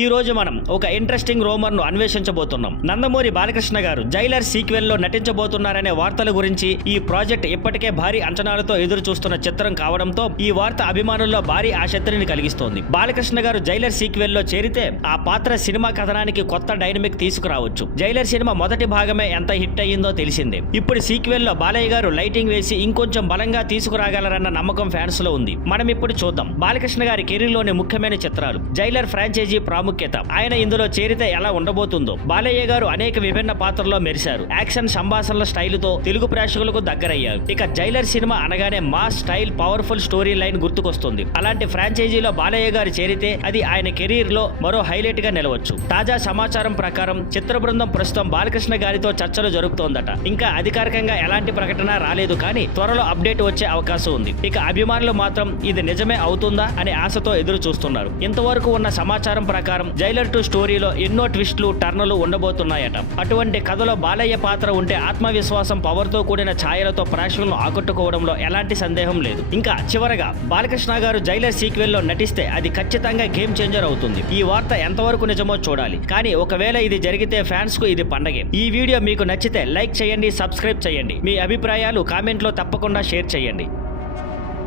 ఈ రోజు మనం ఒక ఇంట్రెస్టింగ్ రూమర్ ను అన్వేషించబోతున్నాం. నందమూరి బాలకృష్ణ గారు జైలర్ సీక్వెల్ లో నటించబోతున్నారనే వార్తల గురించి. ఈ ప్రాజెక్ట్ ఇప్పటికే భారీ అంచనాలతో ఎదురు చూస్తున్న చిత్రం కావడంతో ఈ వార్త అభిమానుల్లో భారీ ఆసక్తిని కలిగిస్తోంది. బాలకృష్ణ గారు జైలర్ సీక్వెల్ లో చేరితే ఆ పాత్ర సినిమా కథనానికి కొత్త డైనమిక్ తీసుకురావచ్చు. జైలర్ సినిమా మొదటి భాగమే ఎంత హిట్ అయ్యిందో తెలిసిందే. ఇప్పుడు సీక్వెల్ లో బాలయ్య గారు లైటింగ్ వేసి ఇంకొంచెం బలంగా తీసుకురాగలరన్న నమ్మకం ఫ్యాన్స్ లో ఉంది. మనం ఇప్పుడు చూద్దాం బాలకృష్ణ గారి కెరీర్ లోని ముఖ్యమైన చిత్రాలు, జైలర్ ఫ్రాంచైజీ ప్రాముఖ్యత, ఆయన ఇందులో చేరితే ఎలా ఉండబోతుందో. బాలయ్య గారు అనేక విభిన్న పాత్రల్లో మెరిశారు. యాక్షన్ సంభాషణల స్టైలుతో తెలుగు ప్రేక్షకులకు దగ్గరయ్యారు. ఇక జైలర్ సినిమా అనగానే mass style, powerful story line గుర్తుకొస్తుంది. అలాంటి ఫ్రాంచైజీలో బాలయ్య గారు చేరితే అది ఆయన కెరీర్ లో మరో హైలైట్ గా నిలవచ్చు. తాజా సమాచారం ప్రకారం చిత్ర బృందం ప్రస్తుతం బాలకృష్ణ గారితో చర్చలు జరుపుతోందట. ఇంకా అధికారికంగా ఎలాంటి ప్రకటన రాలేదు, కానీ త్వరలో అప్డేట్ వచ్చే అవకాశం ఉంది. ఇక అభిమానులు మాత్రం ఇది నిజమే అవుతుందా అనే ఆశతో ఎదురు చూస్తున్నారు. ఇంతవరకు ఉన్న సమాచారం ప్రకారం జైలర్ 2 స్టోరీలో ఎన్నో ట్విస్టులు, టర్నులు ఉండబోతున్నాయట. అటువంటి కథలో బాలయ్య పాత్ర ఉంటే ఆత్మవిశ్వాసం, పవర్ తో కూడిన ఛాయలతో ప్రేక్షకులను ఆకట్టుకోవడంలో ఎలాంటి సందేహం లేదు. ఇంకా చివరగా బాలకృష్ణ గారు జైలర్ సీక్వెల్ లో నటిస్తే అది ఖచ్చితంగా గేమ్ చేంజర్ అవుతుంది. ఈ వార్త ఎంతవరకు నిజమో చూడాలి, కానీ ఒకవేళ ఇది జరిగితే ఫ్యాన్స్ కు ఇది పండగే. ఈ వీడియో మీకు నచ్చితే లైక్ చేయండి, సబ్స్క్రైబ్ చేయండి. మీ అభిప్రాయాలు కామెంట్ లో తప్పకుండా షేర్ చేయండి.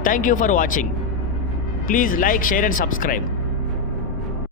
Thank you for watching. Please like, share and subscribe.